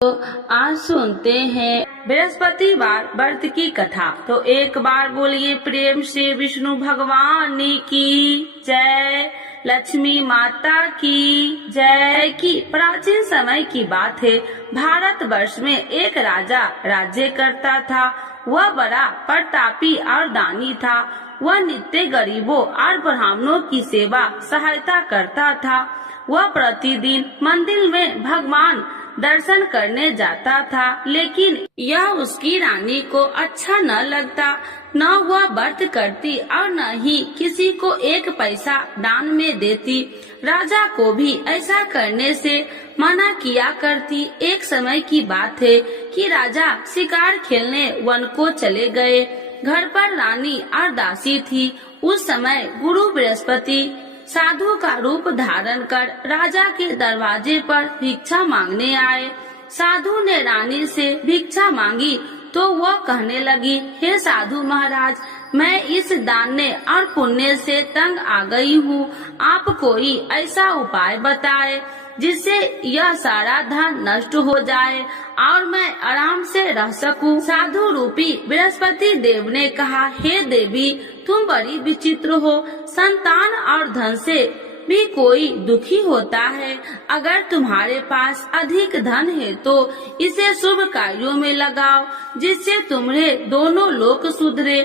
तो आज सुनते हैं बृहस्पतिवार व्रत की कथा। तो एक बार बोलिए प्रेम से विष्णु भगवान की जय, लक्ष्मी माता की जय। की प्राचीन समय की बात है। भारत वर्ष में एक राजा राज्य करता था। वह बड़ा प्रतापी और दानी था। वह नित्य गरीबों और ब्राह्मणों की सेवा सहायता करता था। वह प्रतिदिन मंदिर में भगवान दर्शन करने जाता था, लेकिन यह उसकी रानी को अच्छा न लगता। न वह व्रत करती और न ही किसी को एक पैसा दान में देती। राजा को भी ऐसा करने से मना किया करती। एक समय की बात है कि राजा शिकार खेलने वन को चले गए। घर पर रानी और दासी थी। उस समय गुरु बृहस्पति साधु का रूप धारण कर राजा के दरवाजे पर भिक्षा मांगने आए। साधु ने रानी से भिक्षा मांगी तो वह कहने लगी, हे साधु महाराज, मैं इस दान और पुण्य से तंग आ गई हूँ। आप कोई ऐसा उपाय बताए जिससे यह सारा धन नष्ट हो जाए और मैं आराम से रह सकूं। साधु रूपी बृहस्पति देव ने कहा, हे देवी, तुम बड़ी विचित्र हो। संतान और धन से भी कोई दुखी होता है। अगर तुम्हारे पास अधिक धन है तो इसे शुभ कार्यों में लगाओ, जिससे तुम्हारे दोनों लोक सुधरे।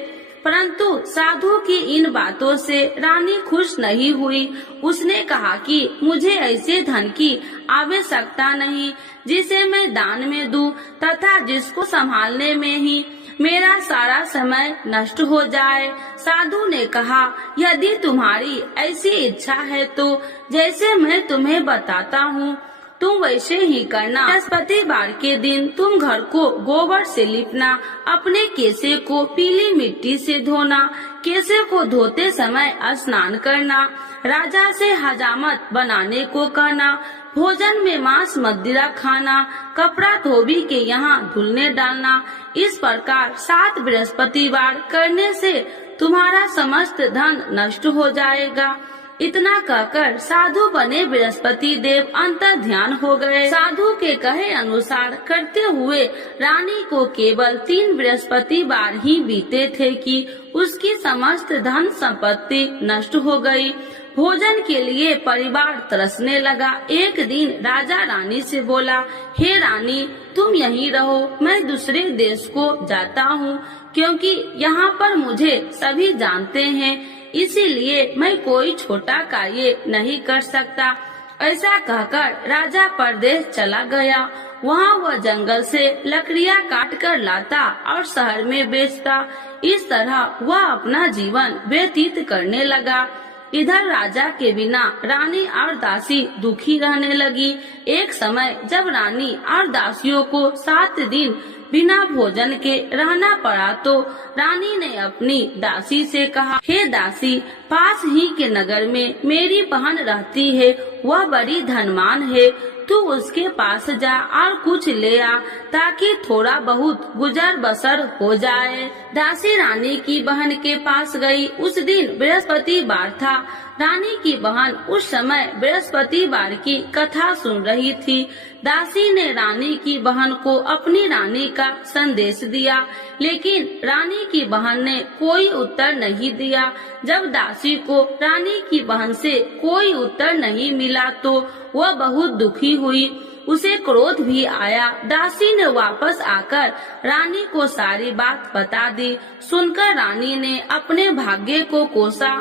परंतु साधु की इन बातों से रानी खुश नहीं हुई। उसने कहा कि मुझे ऐसे धन की आवश्यकता नहीं जिसे मैं दान में दूं तथा जिसको संभालने में ही मेरा सारा समय नष्ट हो जाए। साधु ने कहा, यदि तुम्हारी ऐसी इच्छा है तो जैसे मैं तुम्हें बताता हूँ तुम वैसे ही करना। बृहस्पतिवार के दिन तुम घर को गोबर से लिपना, अपने केसे को पीली मिट्टी से धोना, केसे को धोते समय स्नान करना, राजा से हजामत बनाने को कहना, भोजन में मांस मदिरा खाना, कपड़ा धोबी के यहाँ धुलने डालना। इस प्रकार 7 बृहस्पतिवार करने से तुम्हारा समस्त धन नष्ट हो जाएगा। इतना कहकर साधु बने बृहस्पति देव अंतर ध्यान हो गए। साधु के कहे अनुसार करते हुए रानी को केवल 3 बृहस्पतिवार ही बीते थे कि उसकी समस्त धन संपत्ति नष्ट हो गई। भोजन के लिए परिवार तरसने लगा। एक दिन राजा रानी से बोला, हे रानी, तुम यहीं रहो, मैं दूसरे देश को जाता हूँ, क्योंकि यहाँ पर मुझे सभी जानते हैं, इसीलिए मैं कोई छोटा कार्य नहीं कर सकता। ऐसा कहकर राजा परदेश चला गया। वहाँ वह जंगल से लकड़ियाँ काट कर लाता और शहर में बेचता। इस तरह वह अपना जीवन व्यतीत करने लगा। इधर राजा के बिना रानी और दासी दुखी रहने लगी। एक समय जब रानी और दासियों को 7 दिन बिना भोजन के रहना पड़ा तो रानी ने अपनी दासी से कहा, हे दासी, पास ही के नगर में मेरी बहन रहती है, वह बड़ी धनवान है, तू उसके पास जा और कुछ ले आ ताकि थोड़ा बहुत गुजर बसर हो जाए। दासी रानी की बहन के पास गई। उस दिन बृहस्पतिवार था। रानी की बहन उस समय बृहस्पतिवार की कथा सुन रही थी। दासी ने रानी की बहन को अपनी रानी का संदेश दिया, लेकिन रानी की बहन ने कोई उत्तर नहीं दिया। जब दासी को रानी की बहन से कोई उत्तर नहीं मिला तो वह बहुत दुखी हुई। उसे क्रोध भी आया। दासी ने वापस आकर रानी को सारी बात बता दी। सुनकर रानी ने अपने भाग्य को कोसा।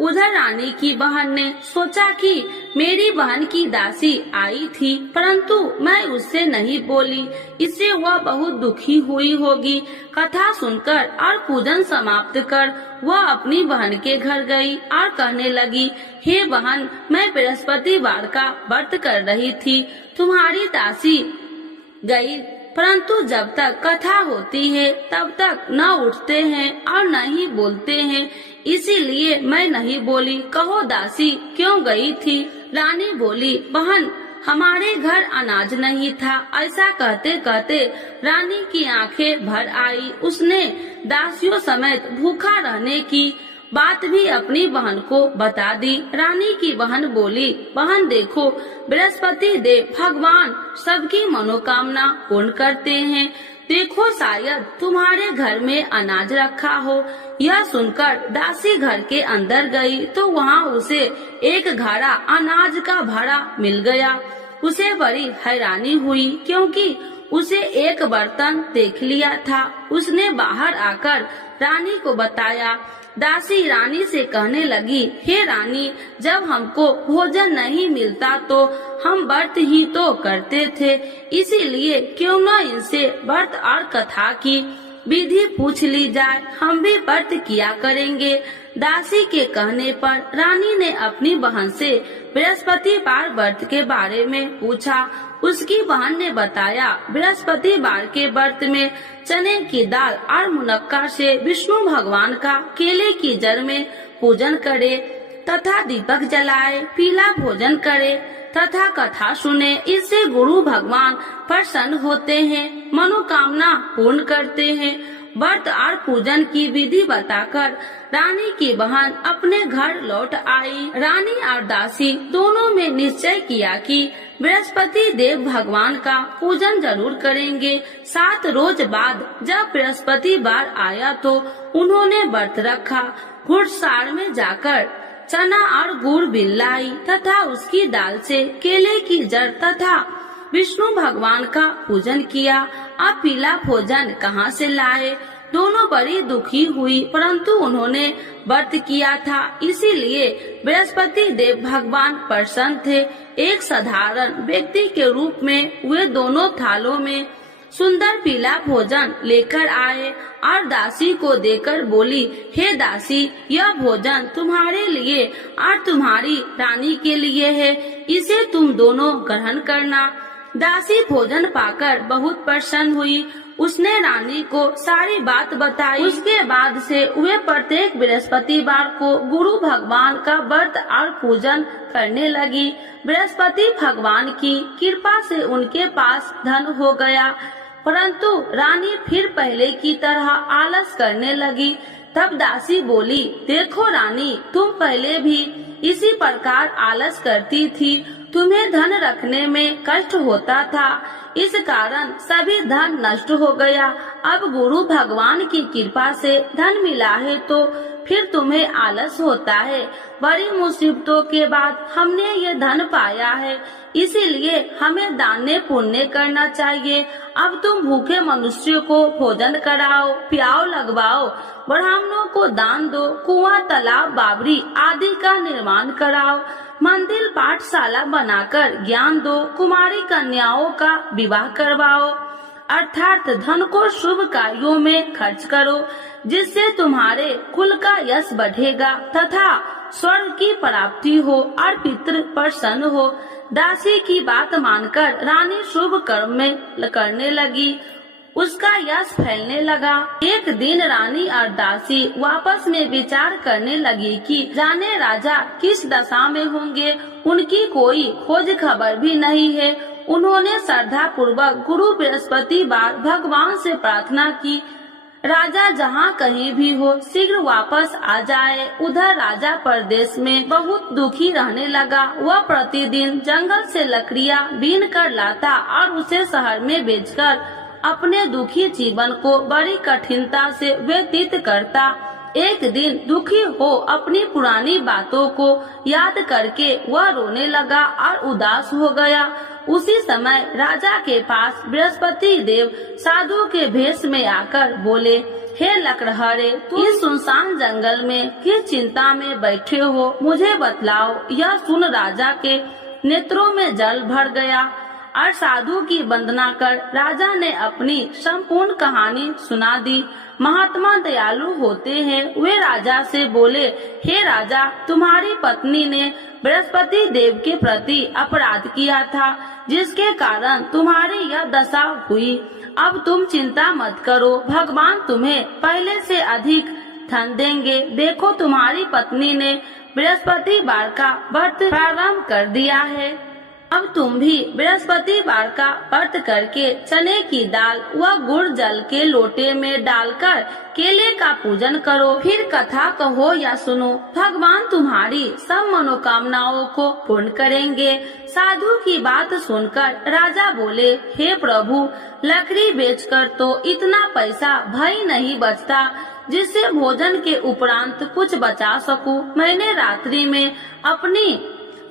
उधर रानी की बहन ने सोचा कि मेरी बहन की दासी आई थी, परंतु मैं उससे नहीं बोली, इससे वह बहुत दुखी हुई होगी। कथा सुनकर और पूजन समाप्त कर वह अपनी बहन के घर गई और कहने लगी, हे बहन, मैं बृहस्पतिवार का व्रत कर रही थी, तुम्हारी दासी गई, परंतु जब तक कथा होती है तब तक न उठते हैं और न ही बोलते हैं, इसीलिए मैं नहीं बोली। कहो दासी क्यों गई थी? रानी बोली, बहन, हमारे घर अनाज नहीं था। ऐसा कहते कहते रानी की आंखें भर आई। उसने दासियों समेत भूखा रहने की बात भी अपनी बहन को बता दी। रानी की बहन बोली, बहन देखो, बृहस्पति देव भगवान सबकी मनोकामना पूर्ण करते हैं। देखो शायद तुम्हारे घर में अनाज रखा हो। यह सुनकर दासी घर के अंदर गई तो वहाँ उसे एक घड़ा अनाज का भरा मिल गया। उसे बड़ी हैरानी हुई क्योंकि उसे एक बर्तन देख लिया था। उसने बाहर आकर रानी को बताया। दासी रानी से कहने लगी, हे रानी, जब हमको भोजन नहीं मिलता तो हम व्रत ही तो करते थे, इसीलिए क्यों न इनसे व्रत और कथा की विधि पूछ ली जाए, हम भी व्रत किया करेंगे। दासी के कहने पर रानी ने अपनी बहन से बृहस्पतिवार व्रत के बारे में पूछा। उसकी बहन ने बताया, बृहस्पतिवार के व्रत में चने की दाल और मुनक्का से विष्णु भगवान का केले की जड़ में पूजन करे तथा दीपक जलाए, पीला भोजन करे तथा कथा सुने। इससे गुरु भगवान प्रसन्न होते हैं, मनोकामना पूर्ण करते हैं। व्रत और पूजन की विधि बताकर रानी की बहन अपने घर लौट आई। रानी और दासी दोनों में निश्चय किया कि बृहस्पति देव भगवान का पूजन जरूर करेंगे। 7 रोज बाद जब बृहस्पतिवार आया तो उन्होंने व्रत रखा। घुड़सार में जाकर चना और गुड़ बिन लाई तथा उसकी दाल से केले की जड़ तथा विष्णु भगवान का पूजन किया। अब पीला भोजन कहाँ से लाए? दोनों बड़ी दुखी हुई, परंतु उन्होंने व्रत किया था, इसीलिए बृहस्पति देव भगवान प्रसन्न थे। एक साधारण व्यक्ति के रूप में वे दोनों थालों में सुंदर पीला भोजन लेकर आए और दासी को देकर बोली, हे दासी, यह भोजन तुम्हारे लिए और तुम्हारी रानी के लिए है, इसे तुम दोनों ग्रहण करना। दासी भोजन पाकर बहुत प्रसन्न हुई। उसने रानी को सारी बात बताई। उसके बाद से वे प्रत्येक बृहस्पतिवार को गुरु भगवान का व्रत और पूजन करने लगी। बृहस्पति भगवान की कृपा से उनके पास धन हो गया, परंतु रानी फिर पहले की तरह आलस करने लगी। तब दासी बोली, देखो रानी, तुम पहले भी इसी प्रकार आलस करती थी, तुम्हें धन रखने में कष्ट होता था, इस कारण सभी धन नष्ट हो गया। अब गुरु भगवान की कृपा से धन मिला है तो फिर तुम्हें आलस होता है। बड़ी मुसीबतों के बाद हमने ये धन पाया है, इसीलिए हमें दान पुण्य करना चाहिए। अब तुम भूखे मनुष्य को भोजन कराओ, प्याव लगवाओ, ब्राह्मणों को दान दो, कुआं, तालाब, बावड़ी आदि का निर्माण कराओ, मंदिर, पाठशाला बनाकर ज्ञान दो, कुमारी कन्याओं का विवाह करवाओ, अर्थात धन को शुभ कार्यों में खर्च करो, जिससे तुम्हारे कुल का यश बढ़ेगा तथा स्वर्ग की प्राप्ति हो और पितृ प्रसन्न हो। दासी की बात मानकर रानी शुभ कर्म में करने लगी, उसका यश फैलने लगा। एक दिन रानी और दासी आपस में विचार करने लगी कि जाने राजा किस दशा में होंगे, उनकी कोई खोज खबर भी नहीं है। उन्होंने श्रद्धा पूर्वक गुरु बृहस्पतिवार भगवान से प्रार्थना की, राजा जहाँ कहीं भी हो शीघ्र वापस आ जाए। उधर राजा परदेश में बहुत दुखी रहने लगा। वह प्रतिदिन जंगल से लकड़ियाँ बीन कर लाता और उसे शहर में बेचकर अपने दुखी जीवन को बड़ी कठिनता से व्यतीत करता। एक दिन दुखी हो अपनी पुरानी बातों को याद करके वह रोने लगा और उदास हो गया। उसी समय राजा के पास बृहस्पति देव साधु के भेष में आकर बोले, हे लकड़हारे, तुम इस सुनसान जंगल में किस चिंता में बैठे हो, मुझे बतलाओ। यह सुन राजा के नेत्रों में जल भर गया और साधु की वंदना कर राजा ने अपनी संपूर्ण कहानी सुना दी। महात्मा दयालु होते हैं। वे राजा से बोले, हे राजा, तुम्हारी पत्नी ने बृहस्पति देव के प्रति अपराध किया था, जिसके कारण तुम्हारी यह दशा हुई। अब तुम चिंता मत करो, भगवान तुम्हें पहले से अधिक धन देंगे। देखो, तुम्हारी पत्नी ने बृहस्पतिवार का व्रत प्रारंभ कर दिया है। अब तुम भी बृहस्पतिवार का व्रत करके चने की दाल व गुड़ जल के लोटे में डालकर केले का पूजन करो। फिर कथा कहो या सुनो, भगवान तुम्हारी सब मनोकामनाओं को पूर्ण करेंगे। साधु की बात सुनकर राजा बोले, हे प्रभु, लकड़ी बेचकर तो इतना पैसा भई नहीं बचता जिससे भोजन के उपरांत कुछ बचा सकूं। मैंने रात्रि में अपनी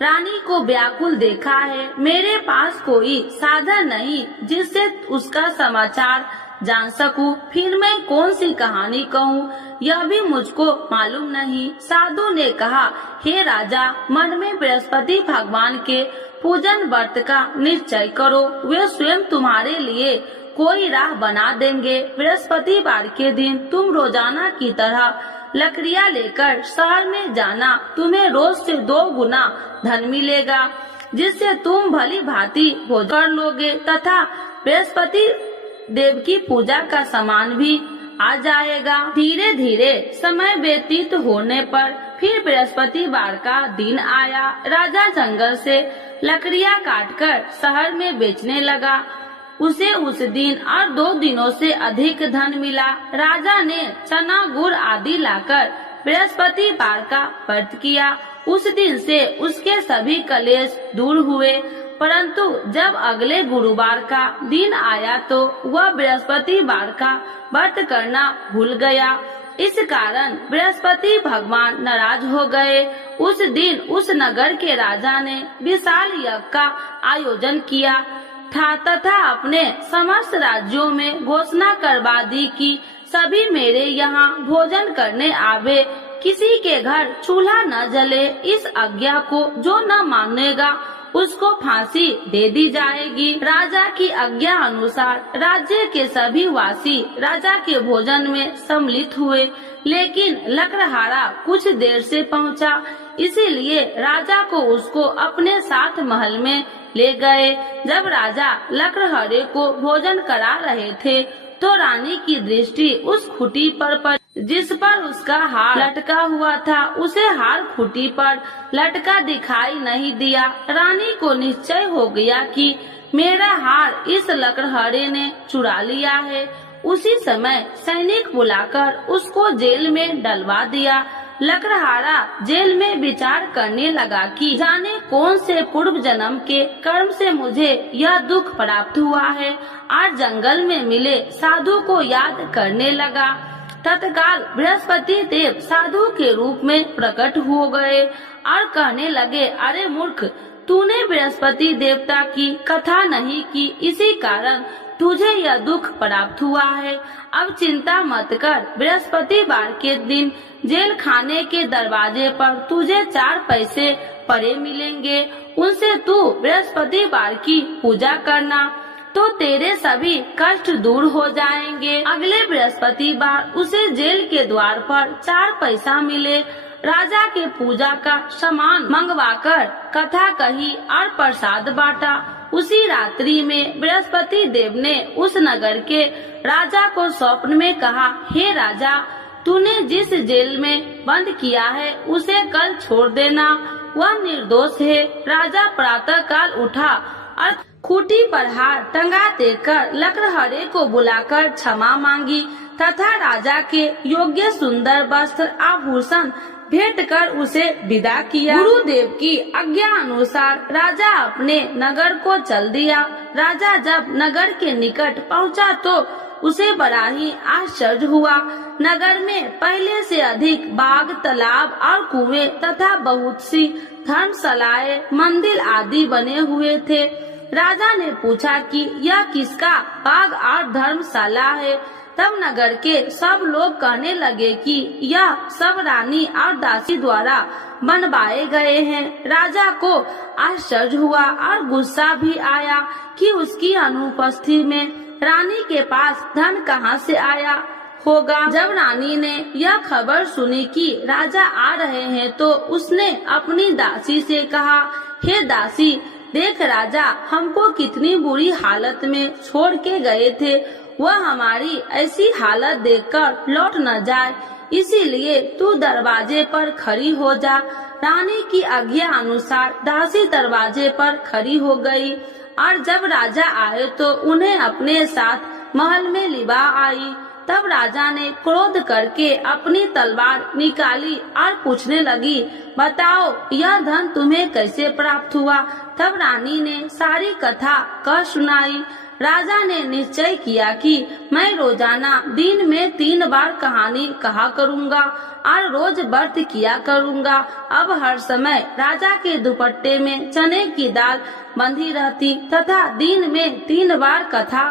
रानी को व्याकुल देखा है। मेरे पास कोई साधन नहीं जिससे उसका समाचार जान सकूं। फिर मैं कौन सी कहानी कहूँ, यह भी मुझको मालूम नहीं। साधु ने कहा, हे राजा, मन में बृहस्पति भगवान के पूजन व्रत का निश्चय करो। वे स्वयं तुम्हारे लिए कोई राह बना देंगे। बृहस्पतिवार के दिन तुम रोजाना की तरह लकड़ियाँ लेकर शहर में जाना। तुम्हें रोज से 2 गुना धन मिलेगा, जिससे तुम भली भांति भोजन कर लोगे तथा बृहस्पति देव की पूजा का सामान भी आ जाएगा। धीरे धीरे समय व्यतीत होने पर फिर बृहस्पतिवार का दिन आया। राजा जंगल से लकड़ियाँ काटकर शहर में बेचने लगा। उसे उस दिन और 2 दिनों से अधिक धन मिला। राजा ने चना गुड़ आदि लाकर बृहस्पतिवार का व्रत किया। उस दिन से उसके सभी कलेश दूर हुए। परंतु जब अगले गुरुवार का दिन आया तो वह बृहस्पतिवार का व्रत करना भूल गया। इस कारण बृहस्पति भगवान नाराज हो गए। उस दिन उस नगर के राजा ने विशाल यज्ञ का आयोजन किया था तथा अपने समस्त राज्यों में घोषणा करवा दी कि सभी मेरे यहाँ भोजन करने आवे, किसी के घर चूल्हा न जले। इस आज्ञा को जो न मानेगा उसको फांसी दे दी जाएगी। राजा की आज्ञा अनुसार राज्य के सभी वासी राजा के भोजन में सम्मिलित हुए, लेकिन लकड़हारा कुछ देर से पहुंचा, इसीलिए राजा को उसको अपने साथ महल में ले गए। जब राजा लकड़हारे को भोजन करा रहे थे तो रानी की दृष्टि उस खूंटी पर पड़ी जिस पर उसका हार लटका हुआ था। उसे हार खूंटी पर लटका दिखाई नहीं दिया। रानी को निश्चय हो गया कि मेरा हार इस लकड़हारे ने चुरा लिया है। उसी समय सैनिक बुलाकर उसको जेल में डलवा दिया। लकड़हारा जेल में विचार करने लगा कि जाने कौन से पूर्व जन्म के कर्म से मुझे यह दुख प्राप्त हुआ है। आज जंगल में मिले साधु को याद करने लगा। तत्काल बृहस्पति देव साधु के रूप में प्रकट हो गए और कहने लगे, अरे मूर्ख, तूने बृहस्पति देवता की कथा नहीं की, इसी कारण तुझे यह दुख प्राप्त हुआ है। अब चिंता मत कर, बृहस्पतिवार के दिन जेल खाने के दरवाजे पर तुझे 4 पैसे पड़े मिलेंगे। उनसे तू बृहस्पतिवार की पूजा करना तो तेरे सभी कष्ट दूर हो जाएंगे। अगले बृहस्पतिवार उसे जेल के द्वार पर 4 पैसा मिले। राजा के पूजा का सामान मंगवाकर कथा कही और प्रसाद बांटा। उसी रात्रि में बृहस्पति देव ने उस नगर के राजा को स्वप्न में कहा, हे राजा, तूने जिस जेल में बंद किया है उसे कल छोड़ देना, वह निर्दोष है। राजा प्रातः काल उठा और खूंटी पर हार टंगा देकर लकड़हारे को बुलाकर क्षमा मांगी तथा राजा के योग्य सुंदर वस्त्र आभूषण भेंट कर उसे विदा किया। गुरुदेव की आज्ञा अनुसार राजा अपने नगर को चल दिया। राजा जब नगर के निकट पहुंचा तो उसे बड़ा ही आश्चर्य हुआ। नगर में पहले से अधिक बाग, तालाब और कुएं तथा बहुत सी धर्मशालाएं, मंदिर आदि बने हुए थे। राजा ने पूछा कि यह किसका बाग और धर्मशाला है। तब नगर के सब लोग कहने लगे कि यह सब रानी और दासी द्वारा बनवाए गए हैं। राजा को आश्चर्य हुआ और गुस्सा भी आया कि उसकी अनुपस्थिति में रानी के पास धन कहां से आया होगा। जब रानी ने यह खबर सुनी कि राजा आ रहे हैं तो उसने अपनी दासी से कहा, हे दासी, देख राजा हमको कितनी बुरी हालत में छोड़ के गए थे, वह हमारी ऐसी हालत देखकर लौट न जाए, इसीलिए तू दरवाजे पर खड़ी हो जा। रानी की आज्ञा अनुसार दासी दरवाजे पर खड़ी हो गई और जब राजा आए तो उन्हें अपने साथ महल में लिवा आई। तब राजा ने क्रोध करके अपनी तलवार निकाली और पूछने लगी, बताओ यह धन तुम्हें कैसे प्राप्त हुआ। तब रानी ने सारी कथा कह सुनाई। राजा ने निश्चय किया कि मैं रोजाना दिन में 3 बार कहानी कहा करूँगा और रोज व्रत किया करूँगा। अब हर समय राजा के दुपट्टे में चने की दाल बंधी रहती तथा दिन में 3 बार कथा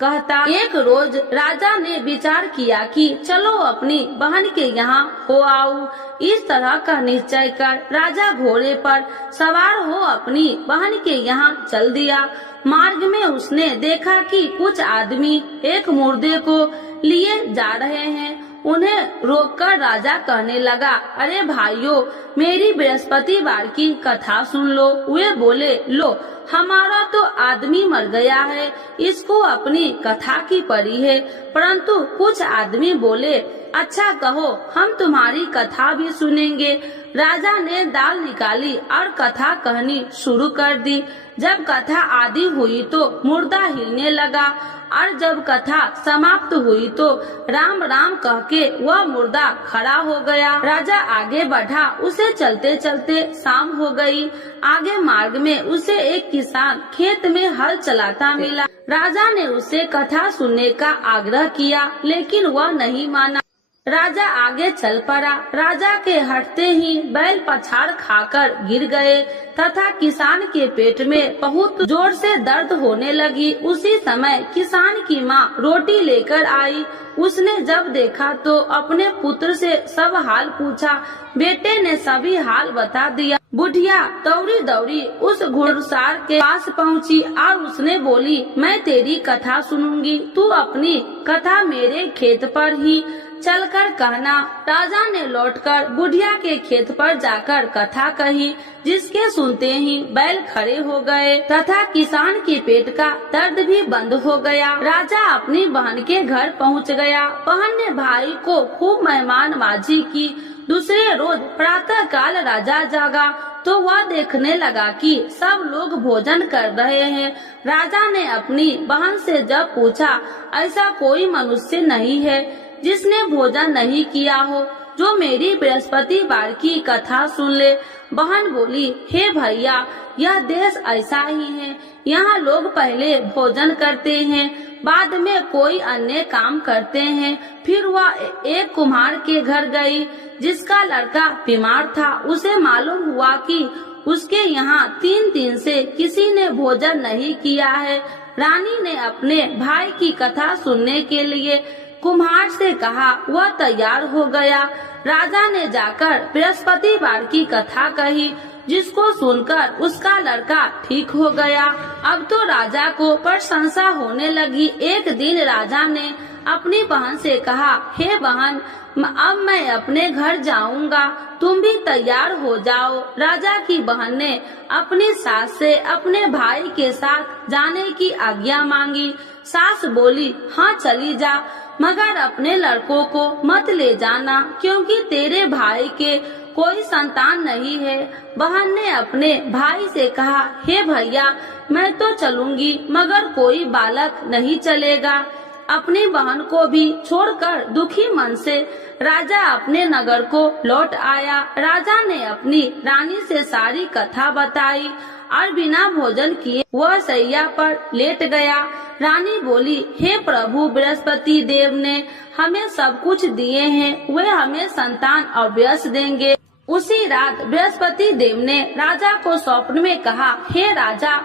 कहता। एक रोज राजा ने विचार किया कि चलो अपनी बहन के यहाँ हो आऊं। इस तरह का निश्चय कर राजा घोड़े पर सवार हो अपनी बहन के यहाँ चल दिया। मार्ग में उसने देखा कि कुछ आदमी एक मुर्दे को लिए जा रहे हैं। उन्हें रोककर राजा कहने लगा, अरे भाइयों, मेरी बृहस्पतिवार की कथा सुन लो। वे बोले, लो हमारा तो आदमी मर गया है, इसको अपनी कथा की पड़ी है। परंतु कुछ आदमी बोले, अच्छा कहो, हम तुम्हारी कथा भी सुनेंगे। राजा ने दाल निकाली और कथा कहनी शुरू कर दी। जब कथा आदि हुई तो मुर्दा हिलने लगा और जब कथा समाप्त हुई तो राम राम कह के वह मुर्दा खड़ा हो गया। राजा आगे बढ़ा, उसे चलते चलते शाम हो गई। आगे मार्ग में उसे एक किसान खेत में हल चलाता मिला। राजा ने उसे कथा सुनने का आग्रह किया, लेकिन वह नहीं माना। राजा आगे चल पड़ा। राजा के हटते ही बैल पछाड़ खाकर गिर गए तथा किसान के पेट में बहुत जोर से दर्द होने लगी। उसी समय किसान की माँ रोटी लेकर आई। उसने जब देखा तो अपने पुत्र से सब हाल पूछा। बेटे ने सभी हाल बता दिया। बुढ़िया दौड़ी दौड़ी उस घुड़सार के पास पहुँची और उसने बोली, मैं तेरी कथा सुनूंगी, तू अपनी कथा मेरे खेत पर ही चलकर कहना। राजा ने लौटकर बुढ़िया के खेत पर जाकर कथा कही, जिसके सुनते ही बैल खड़े हो गए तथा किसान के पेट का दर्द भी बंद हो गया। राजा अपनी बहन के घर पहुंच गया। बहन ने भाई को खूब मेहमानबाजी की। दूसरे रोज प्रातः काल राजा जागा तो वह देखने लगा कि सब लोग भोजन कर रहे हैं। राजा ने अपनी बहन से जब पूछा, ऐसा कोई मनुष्य नहीं है जिसने भोजन नहीं किया हो, जो मेरी बृहस्पतिवार की कथा सुन ले। बहन बोली, हे भैया, यह देश ऐसा ही है। यहाँ लोग पहले भोजन करते हैं, बाद में कोई अन्य काम करते हैं। फिर वह एक कुम्हार के घर गई, जिसका लड़का बीमार था। उसे मालूम हुआ कि उसके यहाँ 3 दिन से किसी ने भोजन नहीं किया है। रानी ने अपने भाई की कथा सुनने के लिए कुम्हार से कहा। वह तैयार हो गया। राजा ने जाकर बृहस्पतिवार की कथा कही, जिसको सुनकर उसका लड़का ठीक हो गया। अब तो राजा को प्रशंसा होने लगी। एक दिन राजा ने अपनी बहन से कहा, हे बहन, अब मैं अपने घर जाऊंगा, तुम भी तैयार हो जाओ। राजा की बहन ने अपनी सास से अपने भाई के साथ जाने की आज्ञा मांगी। सास बोली, हाँ चली जा, मगर अपने लड़कों को मत ले जाना, क्योंकि तेरे भाई के कोई संतान नहीं है। बहन ने अपने भाई से कहा, हे भैया, मैं तो चलूंगी, मगर कोई बालक नहीं चलेगा। अपनी बहन को भी छोड़कर दुखी मन से राजा अपने नगर को लौट आया। राजा ने अपनी रानी से सारी कथा बताई और बिना भोजन किए वह सैया पर लेट गया। रानी बोली, हे प्रभु, बृहस्पति देव ने हमें सब कुछ दिए हैं, वे हमें संतान अवश्य देंगे। उसी रात बृहस्पति देव ने राजा को स्वप्न में कहा, हे राजा,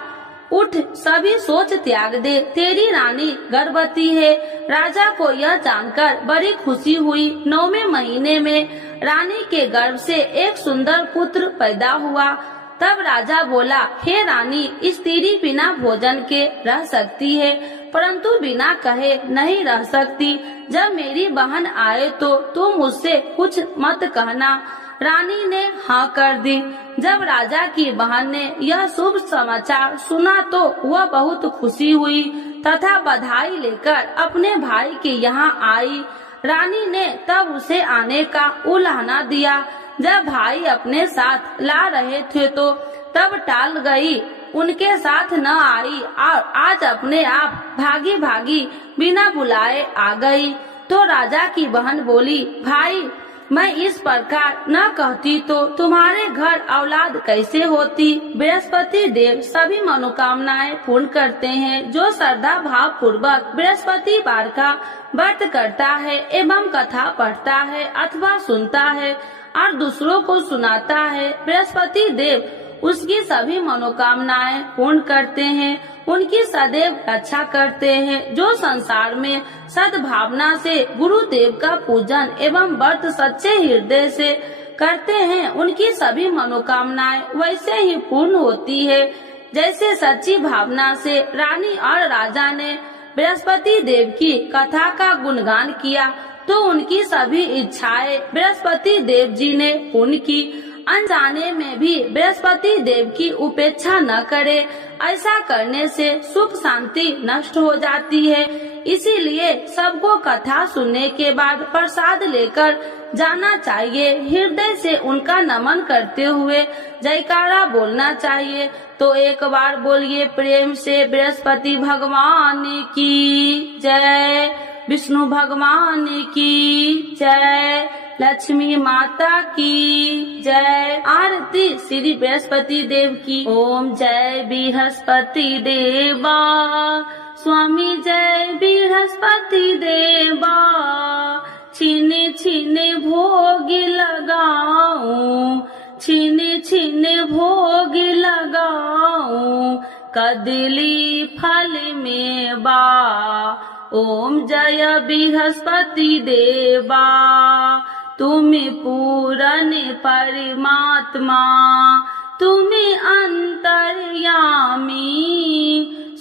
उठ, सभी सोच त्याग दे, तेरी रानी गर्भवती है। राजा को यह जानकर बड़ी खुशी हुई। 9वें महीने में रानी के गर्भ से एक सुंदर पुत्र पैदा हुआ। तब राजा बोला, हे रानी, स्त्री बिना भोजन के रह सकती है, परंतु बिना कहे नहीं रह सकती। जब मेरी बहन आए तो तुम मुझसे कुछ मत कहना। रानी ने हाँ कर दी। जब राजा की बहन ने यह शुभ समाचार सुना तो वह बहुत खुशी हुई तथा बधाई लेकर अपने भाई के यहाँ आई। रानी ने तब उसे आने का उलाहना दिया। जब भाई अपने साथ ला रहे थे तो तब टाल गई, उनके साथ न आई और आज अपने आप भागी भागी बिना बुलाए आ गई। तो राजा की बहन बोली, भाई मैं इस प्रकार न कहती तो तुम्हारे घर औलाद कैसे होती। बृहस्पति देव सभी मनोकामनाएं पूर्ण करते हैं। जो श्रद्धा भाव पूर्वक बृहस्पतिवार का व्रत करता है एवं कथा पढ़ता है अथवा सुनता है और दूसरों को सुनाता है, बृहस्पति देव उसकी सभी मनोकामनाएं पूर्ण करते हैं, उनकी सदैव रक्षा करते हैं। जो संसार में सद्भावना से गुरुदेव का पूजन एवं व्रत सच्चे हृदय से करते हैं, उनकी सभी मनोकामनाएं वैसे ही पूर्ण होती है जैसे सच्ची भावना से रानी और राजा ने बृहस्पति देव की कथा का गुणगान किया तो उनकी सभी इच्छाएं बृहस्पति देव जी ने पूर्ण की। अनजाने में भी बृहस्पति देव की उपेक्षा न करे, ऐसा करने से सुख शांति नष्ट हो जाती है। इसीलिए सबको कथा सुनने के बाद प्रसाद लेकर जाना चाहिए। हृदय से उनका नमन करते हुए जयकारा बोलना चाहिए। तो एक बार बोलिए प्रेम से, बृहस्पति भगवान की जय, विष्णु भगवान की जय, लक्ष्मी माता की जय। आरती श्री बृहस्पति देव की। ओम जय बृहस्पति देवा, स्वामी जय बृहस्पति देवा, छीने छीने भोग लगाऊं, छीने छीने भोग लगाऊं, कदली फल में बा। ओम जय बृहस्पति देवा, तुम्हें पूरन परमात्मा, तुम्हें अंतर्यामी,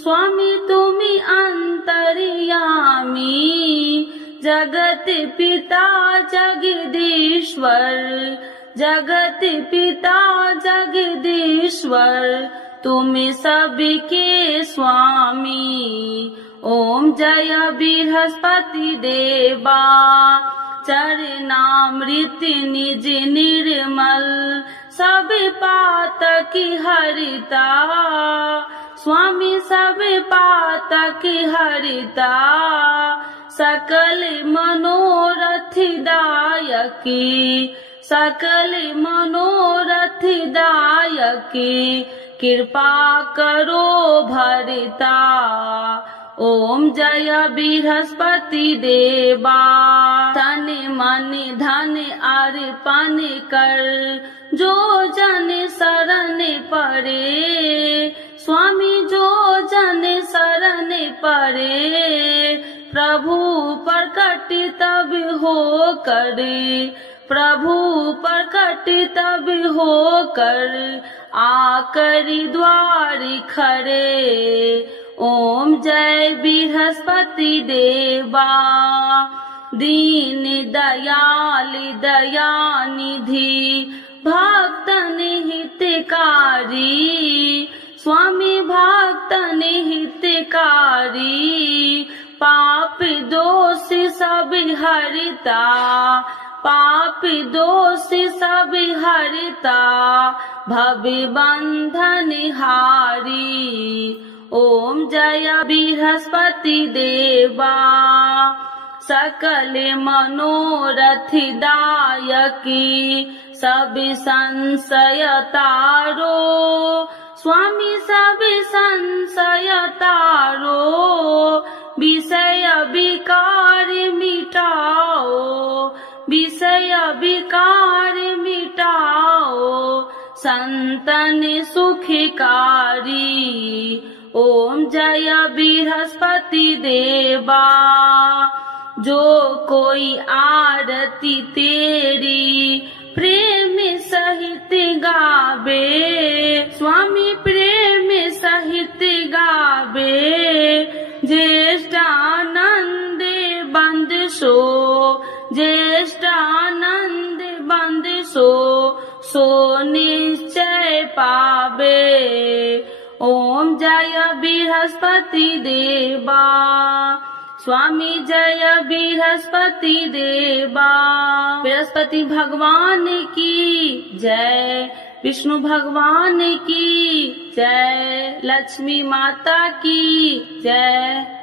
स्वामी तुम्हें अंतर्यामी, जगत पिता जगदीश्वर, जगत पिता जगदीश्वर, तुम्हें सबके स्वामी। ओम जय बृहस्पति देवा, चरणामृत निज निर्मल, सब पातक हरिता, स्वामी सब पातक हरिता, सकल मनोरथ दायकी, सकल मनोरथ दायकी, कृपा करो भरता। ओम जय बृहस्पति देवा, तन मन धन अर्पण कर, जो जन शरण पड़े, स्वामी जो जन शरण पड़े, प्रभु प्रकट तब हो करे, प्रभु प्रकट तब हो कर, आकर द्वार खड़े। ओम जय बृहस्पति देवा, दीन दयाल दयानिधि, भक्तन हितकारी, स्वामी भक्तन हितकारी, पाप दोष सब हरिता, पाप दोष सब हरिता, भव बंधन हारी। ओम जय बृहस्पति देवा, सकल मनोरथ दायकी, सब संशय तारो, स्वामी सब संशय तारो, विषय विकार मिटाओ, विषय विकार मिटाओ, संतन सुखकारी। ओम जय बृहस्पति देवा, जो कोई आरती तेरी प्रेम सहित गावे, स्वामी प्रेम सहित गावे, ज्येष्ठानंद बंद सो, ज्येष्ठानंद बंद सो, सो निश्चय पावे। ओम जय बृहस्पति देवा, स्वामी जय बृहस्पति देवा। बृहस्पति भगवान की जय, विष्णु भगवान की जय, लक्ष्मी माता की जय।